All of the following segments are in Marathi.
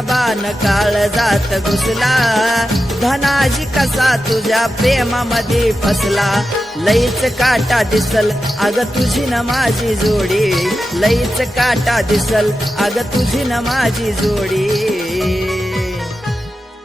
बाण काळ जात घुसला. धनाजी कसा तुझ्या प्रेमामध्ये फसला. लईच काटा दिसल अग तुझी न माझी जोडी. लईच काटा दिसल अग तुझी न माझी जोडी.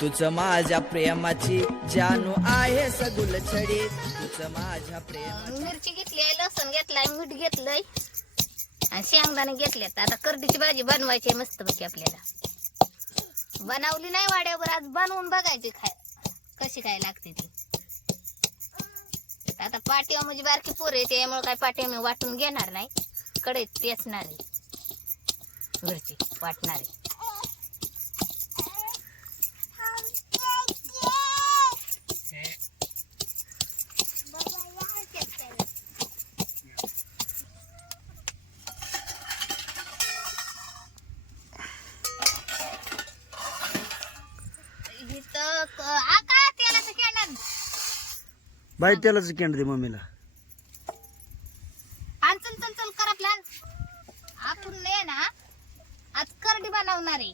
तुझ माझ्या प्रेमाची जानू आहे सगुल छडी. तुझं माझ्या प्रेमाची मिरची घेतली आहे लसूण घेतलाय मीठ घेतलंय. आणि शेंगदाणे घेतल्यात आता करडीची भाजी बनवायची आहे मस्तपैकी आपल्याला. बनवली नाही वाड्यावर आज बनवून बघायची खाय कशी काय लागते ती. आता पाट्या म्हणजे बारकी पोर आहे त्यामुळे काय पाट्या मी वाटून घेणार नाही. कडे पेचणार आहे मिरची वाटणार. बाई त्यालाच कॅन्ड दे मम्मीला. आणि चल चल चल करा प्लॅन आपण नाही ना आज करडी बनवणार आहे.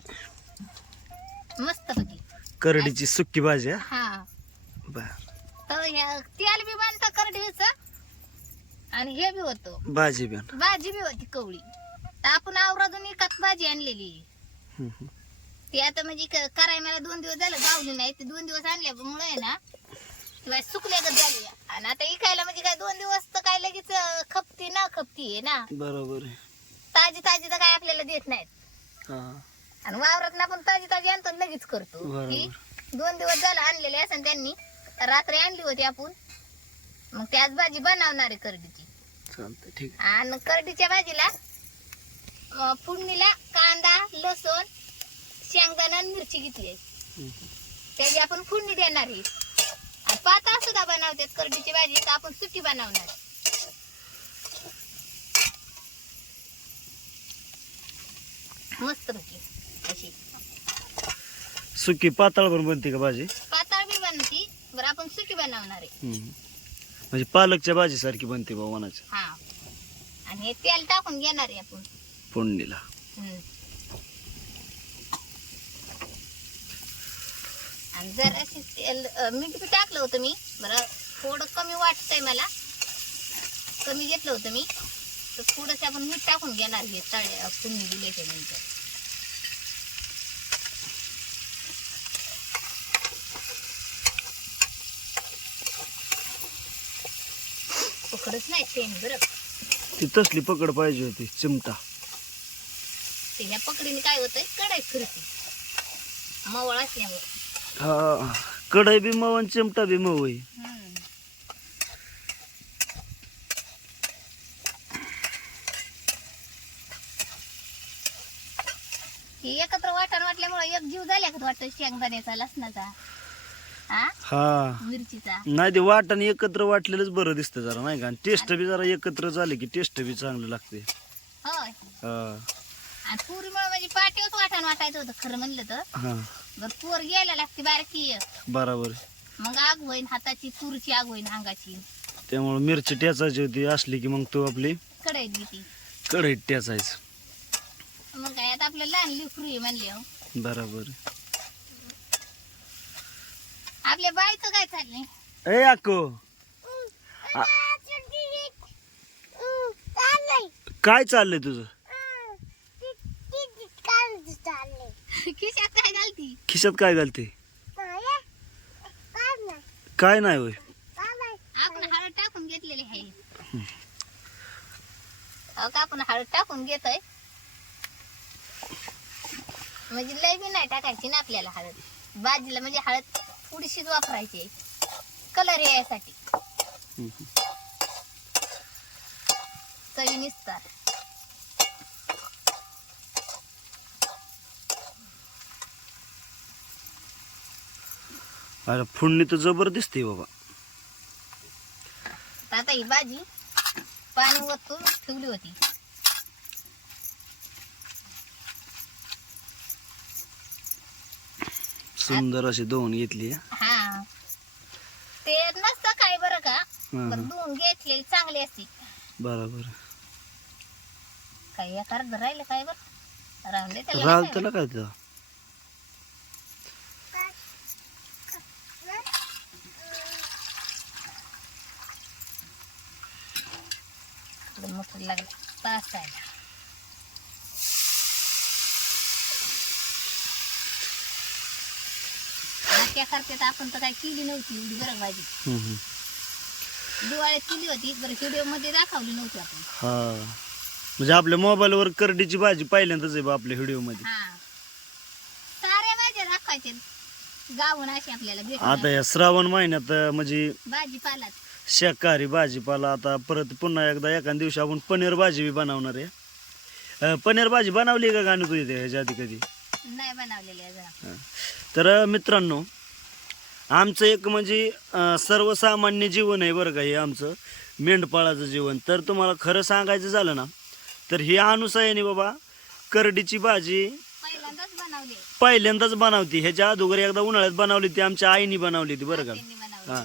मस्त करडीची सुक्की भाजी हा? हा. बर. तर ह्या तेल बी बनतं करडीच आणि हे बी होतो. भाजी बी आण. भाजी बी होती कवळी. तर आपण आवराजून एकाच भाजी आणलेली हम्म, हम्म. ती आता म्हणजे क- कराय मला दोन दिवस झालं गावली नाही ते दोन दिवस आणल्यामुळे आहे ना किंवा सुकल्यागत झाली. आणि आता इकायला म्हणजे काय दोन दिवस तर काय लगेच खपती ना खपती आहे ना. बरोबर आहे. ताजी ताजी तर काय आपल्याला देत नाहीत. हा. आणि वावरात आपण ताजी ताजी आणतो आणि लगेच करतो. बरोबर. दोन दिवस झालं आणलेले असं त्यांनी रात्री आणली होती आपण. मग त्याच भाजी बनवणार आहे करडीची. चालतंय ठीक आहे. आणि करडीच्या भाजीला अं, फोडणीला कांदा लसूण शेंगदाणा आणि मिरची घेतली आहे. हम्म. त्याची आपण फोडणी देणार आहे. पातळ सुद्धा बनवतात करडीची भाजी तर आपण सुकी बनवणार. मस्त पैकी अशी. सुकी पाताळ पण बनते का भाजी? पातळ बी बनती बरं आपण सुकी बनवणार आहे. हम्म. म्हणजे पालकच्या भाजी सारखी बनते बा वनाच्या हा. आणि हे तेल टाकून घेणार आहे आपण. फोडणीला. हम्म. आणि जर अशी तेल बी टाकलं होतं मी बरं थोडं कमी वाटतंय मला कमी घेतलं होतं मी तर थोडस आपण मीठ टाकून घेणार हे तळ्या फोडणी दिल्याच्या नंतर. उकडच नाही तेल बरं. ती तसली पकड पाहिजे होती चिमटा. ते ह्या पकडीने काय होतंय? कडाई फिरती. मवळ असल्यामुळे. हा कढई बी मऊ आणि चिमटा बी मऊ आहे. एकत्र वाटण वाटल्यामुळे एक जीव झाल्या का वाटतं शेंगदाण्याचा लसणाचा? हा. मिरचीचा? नाही ते वाटण एकत्र वाटलेलंच बरं दिसतं जरा नाही का? टेस्ट बी जरा एकत्र झाले की टेस्ट बी चांगलं लागते. होय. हा. आणि पुरीमुळे म्हणजे वाटण वाटायचं होतं खरं म्हणलं तर. हा. बर पोर घ्यायला लागते बारकी. बराबर. मग आग होईन हाताची तुरची आग होईन अंगाची. त्यामुळे मिरची टेचायची होती असली की मग तो आपली कडाईत घेते. कढईत टेचायचं. मग काय आता आपलं लहान लिकरू आहे म्हणले हो. बराबर. आपल्या बायचं काय चाललंय? ए अक्को आ- काय चाललंय तुझं? खिशात काय घालती? खिशात काय घालते? काय नाही होय. आपण हळद टाकून घेतलेली आहे अहो का आपण हळद टाकून घेतोय? म्हणजे लय बी नाही टाकायची ना आपल्याला हळद. भाजीला म्हणजे हळद थोडीशीच वापरायची. कलर यासाठी हम्म. चवी निसतात अरे फोडणी तर जबरदस्त आहे बाबा. तर आता ही भाजी पाणी ओतून ठेवली होती. सुंदर अशी दोन घेतली हा. ते नसतं काय बरं का हा. धुवून घेतलेली चांगली असती. बरोबर. काही एखाद राहिलं काय बरं? राहून दे त्याला राहल काय त्याला काय तर? लागला. पासायला. त्या करतात आपण तर काय केली नव्हती एवढी बरं भाजी. हम्म. दिवाळीत केली होती बरं व्हिडिओमध्ये दाखवली नव्हती आपण. हा. म्हणजे आपल्या मोबाईलवर करडीची भाजी पहिल्यांदाच आहे बा आपल्या व्हिडिओमध्ये हा. साऱ्या भाज्या दाखवायचे गावून अशी आपल्याला आता या श्रावण महिन्यात अं, म्हणजे भाजीपालात शाकाहारी भाजीपाला. आता परत पुन्हा एकदा एका दिवशी आपण पनीर भाजी बी बनवणार आहे. अं, पनीर भाजी बनवली का गाणी तू इथे ह्याच्या आधी कधी? नाही बनवलेली तर मित्रांनो आमचं एक म्हणजे अं, सर्वसामान्य जीवन आहे बरं का हे आमचं मेंढपाळाचं जीवन. तर तुम्हाला खरं सांगायचं झालं ना तर ही अनुसायाने बाबा. करडीची भाजी पहिल्यांदाच बनवली. पहिल्यांदाच बनवती. ह्याच्या अगोदर एकदा उन्हाळ्यात बनवली ती आमच्या आईने बनवली ती बरं का. त्यांनी बनवली हा.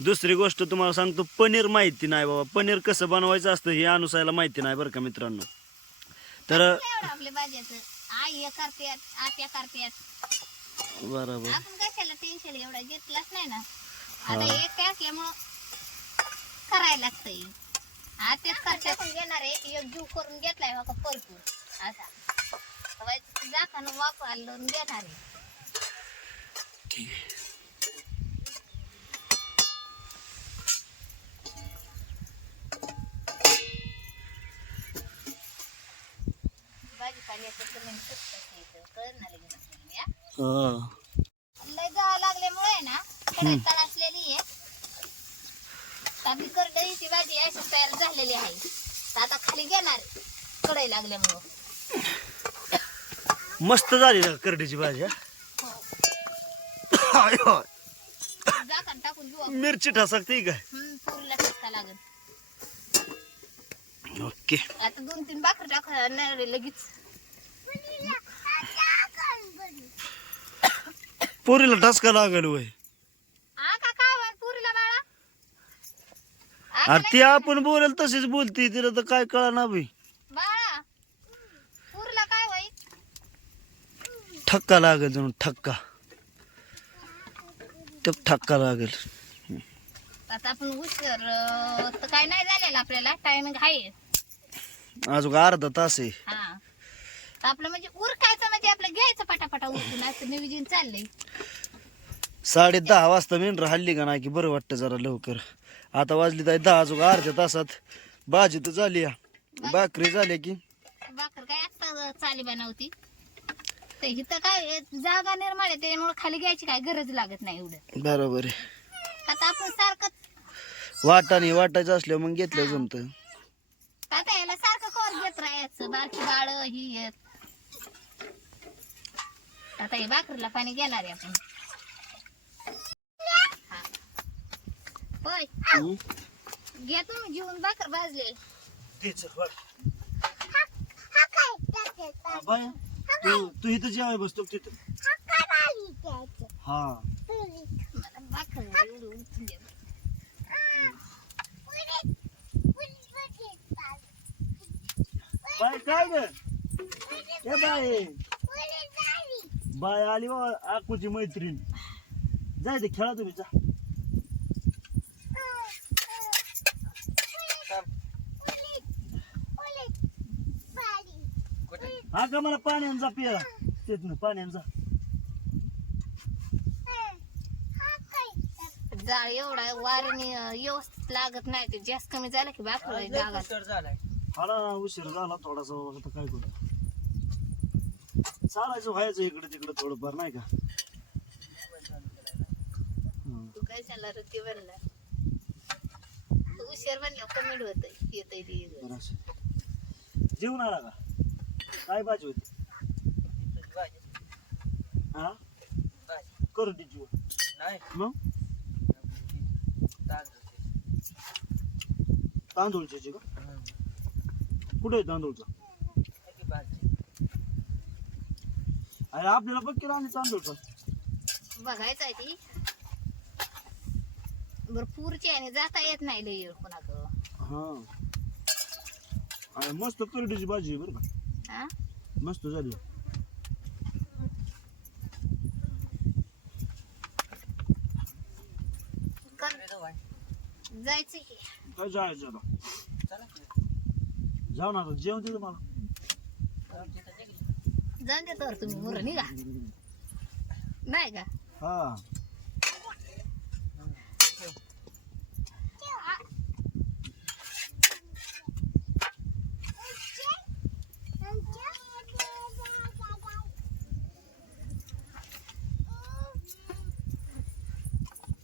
दुसरी गोष्ट तुम्हाला सांगतो पनीर माहिती नाही बाबा. पनीर कसं बनवायचं असतं हे अनुसायला माहिती नाही बरं का मित्रांनो. तर एवढं आपल्या भाज्याचं आई हे करतात आत्या करतात बरोबर. आपण कशाला टेन्शन एवढा घेतलाच नाही ना. आता असल्यामुळं करायला लागतंय. आत्याच करतात. घेणार आहे. एक जीव करून घेतलाय भरपूर. असा जाताना घेणार आहे. लय जावं लागल्यामुळे ना तळासलेली आहे. करडईची भाजी अशी तयार झालेली आहे. आता खाली घेणार आहे, कढई लागल्यामुळं. मस्त झाली ना करडीची भाजी हा? टाकून. मिरची ठसकते काय हम्म, पुरीला ठसका लागेल. ओके. आता दोन तीन भाकर टाकणार रे लगेच. पोरीला ठसका लागल वय. काय पुरीला बाळा? अरे ती आपण बोलेल तशीच बोलती तिला तर काय कळा ना बी बाळा पुरीला काय होईल ठक्का लागेल जणू ठक्का. ते ठक्का लागेल. आता आपण उशीर अं, तर काय नाही झालेलं आपल्याला टायमिंग आहे. अजून अर्धा तास आहे. हा. आपलं म्हणजे उरकायचं म्हणजे आपलं घ्यायचं पटापटा उरकून. असं नियोजन चाललंय. साडे दहा वाजता मेंढर हल्ली का नाही की बरं वाटतं जरा लवकर. आता वाजली तर दहा अजून अर्ध्या तासात. भाजी तर झाली या. भाकरी झाली की. भाकर काय आता चाली बनवती. तर इथं काय जागा निर्माण आहे त्याच्यामुळे खाली घ्यायची काय गरज लागत नाही एवढं. बरोबर आहे. आता आपण सारखं वाटाने वाटायचं असल्या मग घेतलं जमत. आता याला सारखं कोर घेत राहायचं? बाकी बाळ ही आहेत. आता हे भाकरीला पाणी घेणार आहे आपण. हा. होय घ्या तुम्ही जेवून भाकर भाजले. तू तू इथं जेवाय बसतो तिथं. हा. मला भाकर एवढं उचलून द्या. बाय काय ग? ए बाय बाय आली बा आकूची मैत्रीण. जाय ते खेळा तुम्ही जा. हा का मला पाण्यानं जा पिया? तिथनं पाण्यानं जा. जाळ एवढा वारीने व्यवस्थित लागत नाही ते जास्त कमी झालं की भाकर जागा. हा ना उशीर झाला थोडासा आता काय करू? चालायचं व्हायचं इकडे तिकडे थोडंफार नाही का? हं. तू काय बनला उशीर कमेंट होत येत बरं असं. जेवण आला का? काय भाजी होती? हा? करडी जेवण मग? तांदूळचे. का? कुठे आहे तांदूळचा? अरे आपल्याला बघ केला आणि तांदूळचा बघायचं आहे ती. बर पुरची आणि जाता येत नाही लय कोणाक हा. अरे मस्त करडीची भाजी आहे बरं का. हा? मस्त झाली. कर. जायचं की. काय जायचं आता? जाऊ ना आता जेवण दिलं मला. जाऊन दे तर तुम्ही. मुर निघा. नाही का? हा.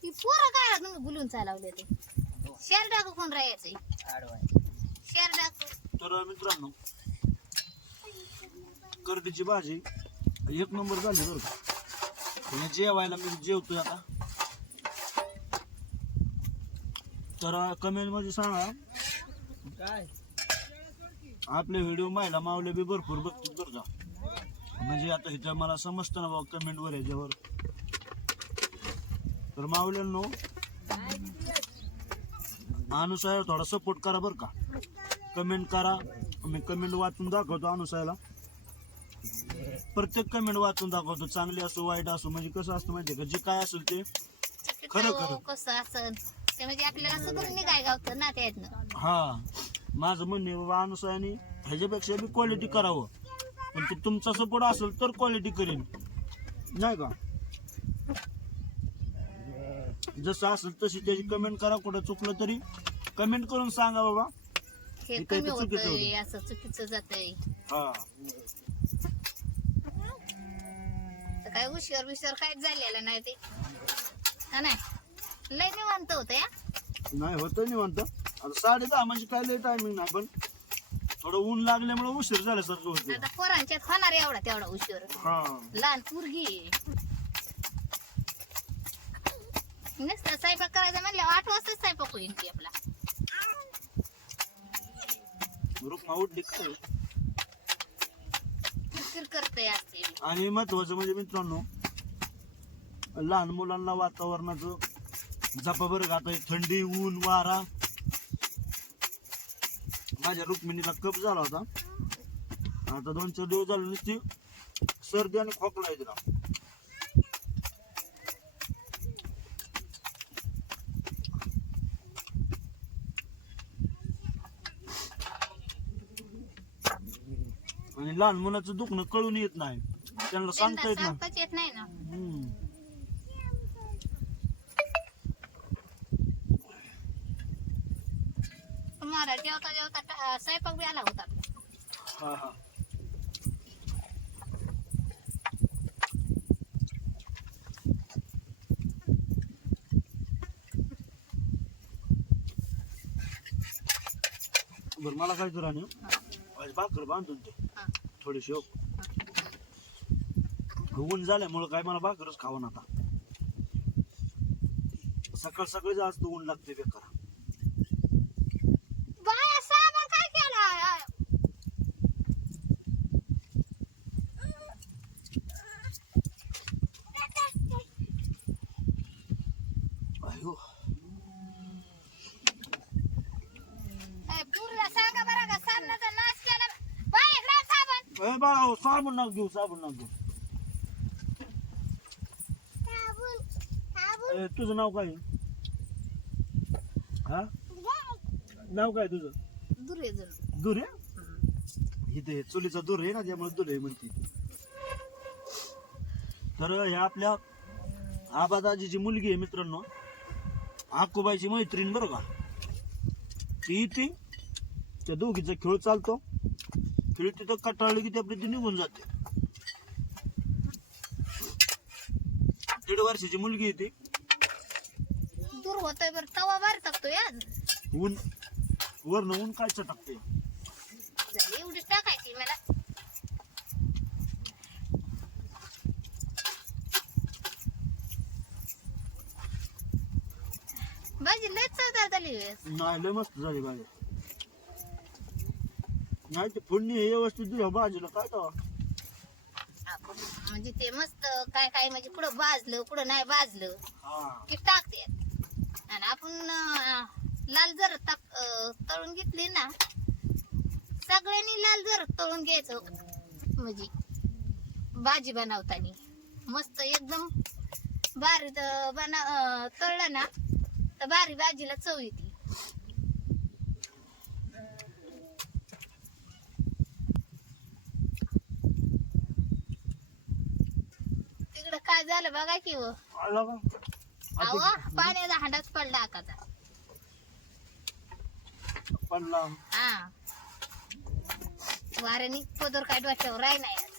ती पोरं काय तुम्ही बुलून चालवले ते? शेर टाकू कोण राहायचंय? शेर टाकू तर मित्रांनो करडीची भाजी. एक नंबर झाली बरं का. जेवायला मी जेवतोय आता. तर कमेंटमध्ये सांगा. काय आपले व्हिडिओ मायला मावले बी भरपूर बघतील बरं का. म्हणजे आता इथं मला समजतं ना बाबा कमेंट वर याच्यावर तर मावल्यांनो अनुसाया थोडा सपोर्ट करा बरं का. कमेंट करा. मी कमेंट वाचून दाखवतो अनुसायला. प्रत्येक कमेंट वाचून दाखवतो. चांगली असो वाईट असो म्हणजे कसं असतं माहितीये का? जे काय असेल ते खरं, खरं. कसं असं ते म्हणजे आपल्याला सुधरून निघाय गावतं ना त्यातनं. हा. माझं म्हणणे बाबा अनुसायाने ह्याच्यापेक्षा बी क्वालिटी करावं. पण ते तुमचा सपोर्ट असेल तर क्वालिटी करीन. नाही का? जसं असेल तशी त्याची कमेंट करा. कुठं चुकलं तरी कमेंट करून सांगा बाबा. हे हे काही कमी चुकीचं असं चुकीचं जातंय. हा तर काय उशीर बिशीर काहीच झालेलं नाही ते. हा नाही? लय निवांत होत या? नाही होतं म्हणतं आता साडे दहा म्हणजे काय लय टायमिंग नाही पण थोडं ऊन लागल्यामुळे उशीर झाल्यासारखं होतं. आता पोरांच्यात होणार एवढा तेवढा उशीर. हा. लहान पोरगी. नसतं स्वयंपाक करायचा म्हणलं आठ वाजताच स्वयंपाक होईल की आपला. रुक्मा उठली काय उशीर करतोय असते आणि महत्वाचं म्हणजे मित्रांनो लहान मुलांना वातावरणाचं जपाभर बरं आता थंडी ऊन वारा. माझ्या रुक्मिणीला कप झाला होता. आता दोन चार दिवस झाले नुसती सर्दी आणि खोकला आहे तिला. आणि लहान मुलाचं दुखणं कळून येत नाही त्यांना सांगता येत नाही सांगताच येत नाही ना हम्म. तुम्हाला जेवता जेवता टा- स्वयंपाक बी आला होता आपला. हा हा बर मला काय करा आज भाकर बांधून ते हा. थोडीशी हो. ऊन झाल्यामुळं काय मला भाकरच खावं ना आता सकाळ सकाळी जास्त ऊन लागते बेकार बाया साबण काय केला अयो पूर्ण सांगा बरं का साबणाचा नाश केला बाय इकडे आण साबण ए बाळा साबण नाक घेऊ साबण नाक घेऊ. ए, तुझं नाव काय? आहे? हा? नाव काय तुझं? दुर्योधन दूर आहे इथे चुलीचा दूर आहे ना त्यामुळे दूर आहे म्हणते. तर ह्या आपल्या आबादाजीची मुलगी आहे मित्रांनो. आकुबाईची मैत्रीण बरं का. ती येते त्या दोघीचा खेळ चालतो. खेळ तिथं कटाळली की ती आपली ती निघून जाते. दीड वर्षाची मुलगी आहे ती. दूर होतोय बरं. तवा बाहेर टाकतोय आज. ऊन वरनं ऊन काय टाकते झाली एवढी टाकायची मला. भाजी लय चवदार झाली. नाही लय मस्त झाली भाजी. नाही ते फोडणी हे व्यवस्थित दिलं भाजीला काय आपण म्हणजे ते मस्त काय काय म्हणजे पुढं भाजलं पुढं नाही भाजलं. हा. की टाकते. आणि आपण अं, लाल जर ताप अं, तळून घेतली ना सगळ्यांनी लाल जर तळून घ्यायचं. म्हणजे भाजी बनवताना. मस्त एकदम भारी त- बना अं, तळलं ना तर भारी भाजीला चव येते. काय झालं बघा की हो. आला का? अहो पाण्याचा हांडाच पडला आकाचा पडला. हा. वाऱ्याने पदर काय डोक्यावर राही नाही आज.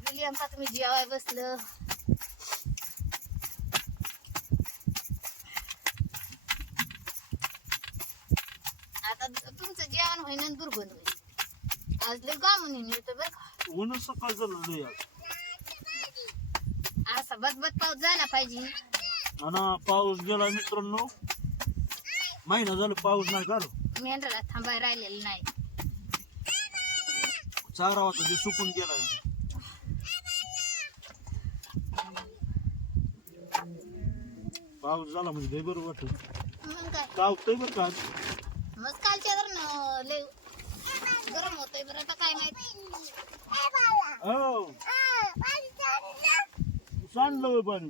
गेली आमचा तुम्ही जेवाय बसलं आता तुमचं जेवण होईन आणि दुर्गंध होईल आज लय गामून येतो बरं ऊन सकाळ झालं लय आज. असा बदबद पाऊस झाला पाहिजे. आणि पाऊस गेला मित्रांनो. महिना झाला पाऊस नाही का? रे? मेंढराला थांबाय राहिलेलं नाही. चारा होता ते सुकून गेला पाऊस झाला म्हणजे लय बरं वाटत मग काय? कावतंय बरं का आज. मग कालच्या तर लय बरं आता काय माहिती? हो. सांडलं पाणी.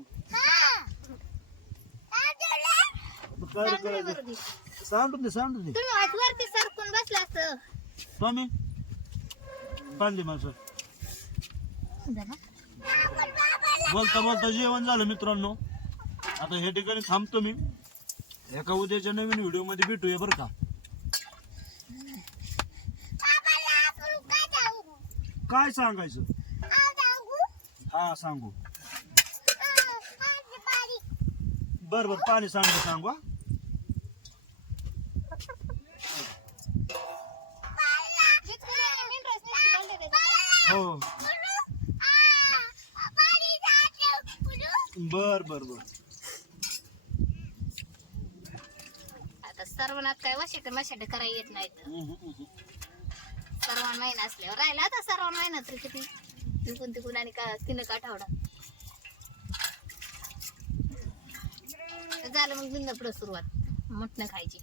काय करायचं. सांडून दे सांडून दे तुम्ही वाट वरती सरकून बसला असं. स्वामी बांधली माणसं बोलता बोलता जेवण झालं मित्रांनो. आता हे ठिकाणी थांबतो मी. एका उद्याच्या नवीन व्हिडिओमध्ये भेटूया बरं का? काय सांगायचं? हा सांगू. बर बर पाणी सांगू सांगू हा? हो. बर बर बर. आता सर्वनाथ काय वशाट मशाट करायला येत नाही तर हम्म, हम्म, हम्म. सर्वान महिना असल्यावर राहिला आता सर्वान महिना तरी किती? तिकून तिकून आणि का तिनं काठावडा झालं मग बिंद पुढं सुरुवात. मटणं खायची.